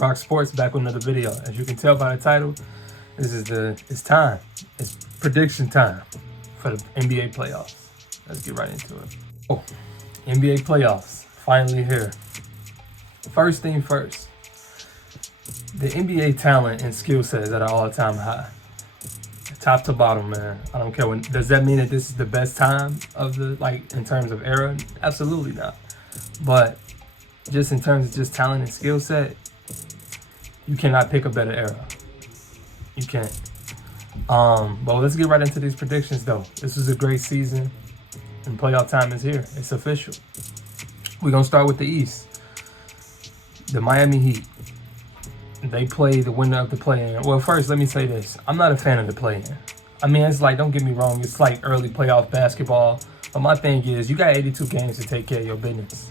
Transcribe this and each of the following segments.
RocSports back with another video. As you can tell by the title, it's time. It's prediction time for the NBA playoffs. Let's get right into it. Oh, NBA playoffs finally here. First thing first, the NBA talent and skill set is at an all-time high. Top to bottom, man. I don't care when. Does that mean that this is the best time of the, like, in terms of era? Absolutely not. But just in terms of just talent and skill set, you cannot pick a better era. You can't. But let's get right into these predictions, though. This was a great season, and playoff time is here. It's official. We're gonna start with the East. The Miami Heat. They play the winner of the play-in. Well, first, let me say this. I'm not a fan of the play-in. I mean, it's like, don't get me wrong, it's like early playoff basketball. But my thing is, you got 82 games to take care of your business.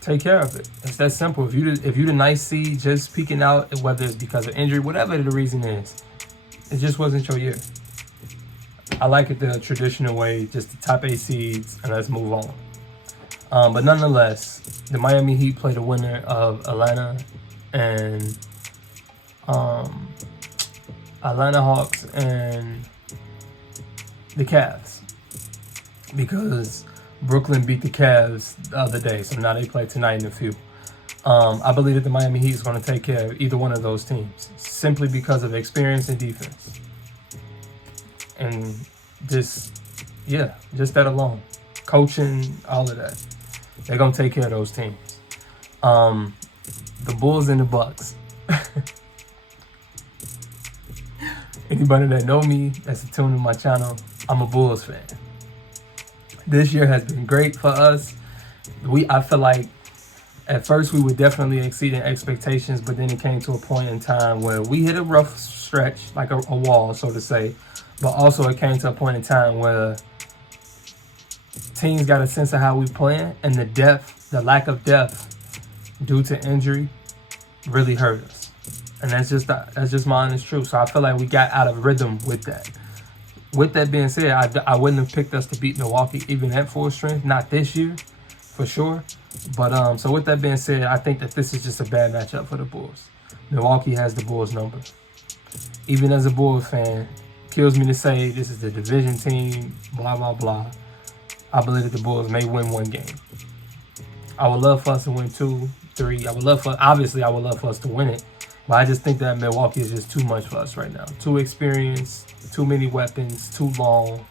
Take care of it. It's that simple. If you the nice seed just peeking out, whether it's because of injury, whatever the reason is, it just wasn't your year. I like it the traditional way, just the top 8 seeds, and let's move on. But nonetheless, the Miami Heat play the winner of Atlanta and Atlanta Hawks and the Cavs, because Brooklyn beat the Cavs the other day, so now they play tonight in a few. I believe that the Miami Heat is going to take care of either one of those teams, simply because of experience and defense. And just that alone. Coaching, all of that. They're going to take care of those teams. The Bulls and the Bucks. Anybody that know me, that's tuned to my channel, I'm a Bulls fan. This year has been great for us. I feel like at first we were definitely exceeding expectations, but then it came to a point in time where we hit a rough stretch, like a wall, so to say. But also it came to a point in time where teams got a sense of how we playing, and the lack of depth due to injury really hurt us. And that's just my honest truth. So I feel like we got out of rhythm with that. With that being said, I wouldn't have picked us to beat Milwaukee even at full strength. Not this year, for sure. But so with that being said, I think that this is just a bad matchup for the Bulls. Milwaukee has the Bulls number. Even as a Bulls fan, kills me to say this is the division team, blah, blah, blah. I believe that the Bulls may win one game. I would love for us to win 2, 3. I would love for us to win it. But I just think that Milwaukee is just too much for us right now. Too experienced, too many weapons, too long,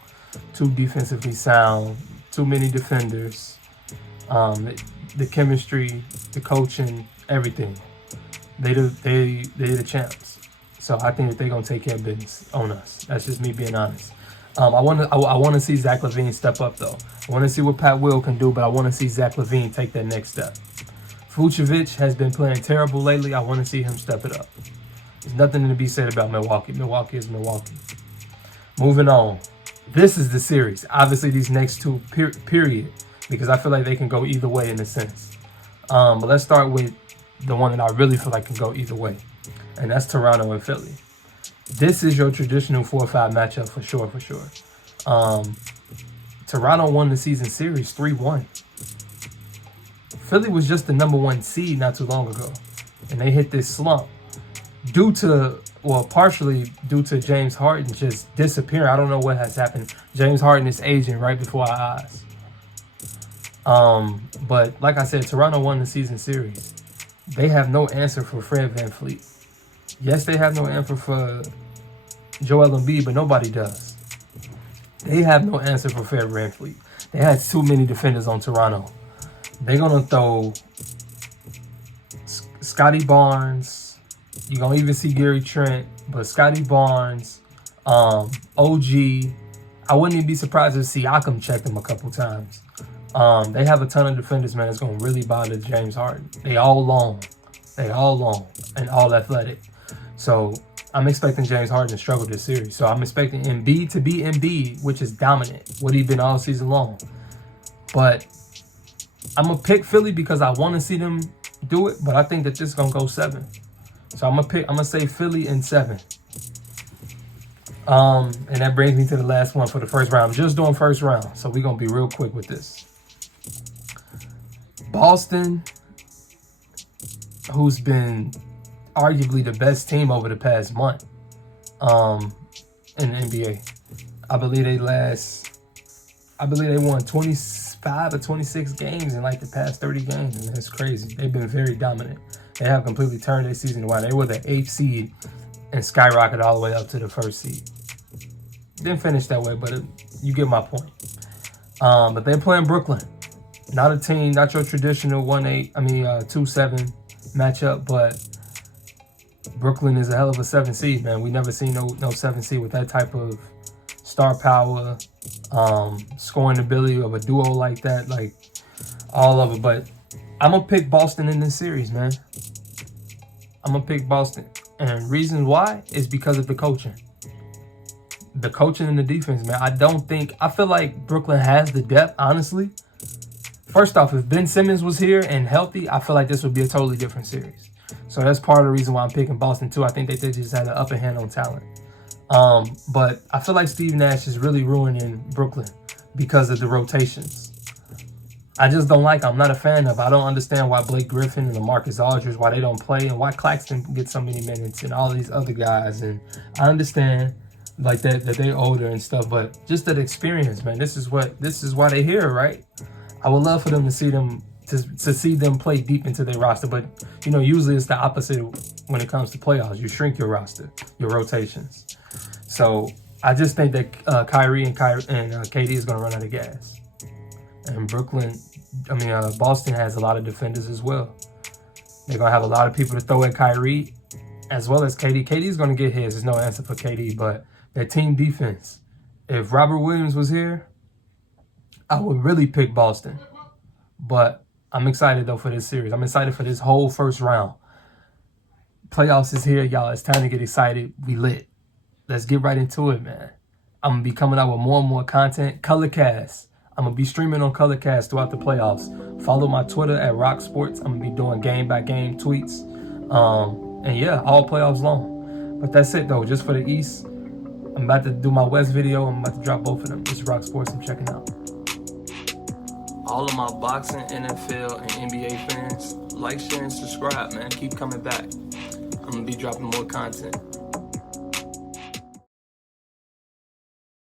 too defensively sound, too many defenders. The chemistry, the coaching, everything. They're the champs. So I think that they're gonna take care of business on us. That's just me being honest. I want to see Zach LaVine step up, though. I want to see what Pat Will can do, but I want to see Zach LaVine take that next step. Vucevic has been playing terrible lately. I want to see him step it up. There's nothing to be said about Milwaukee. Milwaukee is Milwaukee. Moving on. This is the series. Obviously, these next two, period, because I feel like they can go either way in a sense. But let's start with the one that I really feel like can go either way, and that's Toronto and Philly. This is your traditional 4-5 matchup for sure. Toronto won the season series 3-1. Philly was just the number 1 seed not too long ago, and they hit this slump partially due to James Harden just disappearing. I don't know what has happened. James Harden is aging right before our eyes. But like I said, Toronto won the season series. They have no answer for Fred VanVleet. Yes, they have no answer for Joel Embiid, but nobody does. They have no answer for Fred VanVleet. They had too many defenders on Toronto. They're going to throw Scotty Barnes. You're going to even see Gary Trent, but Scotty Barnes, OG. I wouldn't even be surprised if Siakam checked him a couple times. They have a ton of defenders, man. It's going to really bother James Harden. They all long and all athletic. So I'm expecting James Harden to struggle this series. So I'm expecting Embiid to be Embiid, which is dominant, what he's been all season long. But I'm going to pick Philly because I want to see them do it, but I think that this is going to go 7. So I'm going to say Philly in 7. And that brings me to the last one for the first round. I'm just doing first round, so we're going to be real quick with this. Boston who's been arguably the best team over the past month in the NBA. I believe they won 25 or 26 games in like the past 30 games. And it's crazy. They've been very dominant. They have completely turned their season around. They were the 8th seed and skyrocketed all the way up to the 1st seed. Didn't finish that way, but you get my point. But they're playing Brooklyn. Not a team, not your traditional 2-7 matchup, but Brooklyn is a hell of a 7 seed, man. We never seen no 7 seed with that type of star power, scoring ability of a duo like that, like all of it. But I'm gonna pick Boston in this series, man. I'm gonna pick Boston, and reason why is because of the coaching. The coaching and the defense, man. I feel like Brooklyn has the depth, honestly. First off, if Ben Simmons was here and healthy, I feel like this would be a totally different series. So that's part of the reason why I'm picking Boston too. I think they just had an upper hand on talent. But I feel like Steve Nash is really ruining Brooklyn because of the rotations. I just don't like. I'm not a fan of. I don't understand why Blake Griffin and LaMarcus Aldridge, why they don't play, and why Claxton gets so many minutes, and all these other guys. And I understand like that they older and stuff, but just that experience, man. This is why they're here, right? I would love for them to see them to see them play deep into their roster, but usually it's the opposite when it comes to playoffs. You shrink your roster, your rotations. So I just think that Kyrie and KD is going to run out of gas. And Boston has a lot of defenders as well. They're going to have a lot of people to throw at Kyrie as well as KD. KD's going to get his. There's no answer for KD, but their team defense. If Robert Williams was here, I would really pick Boston. But I'm excited, though, for this series. I'm excited for this whole first round. Playoffs is here, y'all. It's time to get excited. We lit. Let's get right into it, man. I'm going to be coming out with more and more content. Colorcast. I'm going to be streaming on Colorcast throughout the playoffs. Follow my Twitter at RocSports. I'm going to be doing game-by-game tweets. And yeah, all playoffs long. But that's it, though. Just for the East. I'm about to do my West video. I'm about to drop both of them. It's RocSports. I'm checking out. All of my boxing, NFL, and NBA fans, like, share, and subscribe, man. Keep coming back. I'm going to be dropping more content.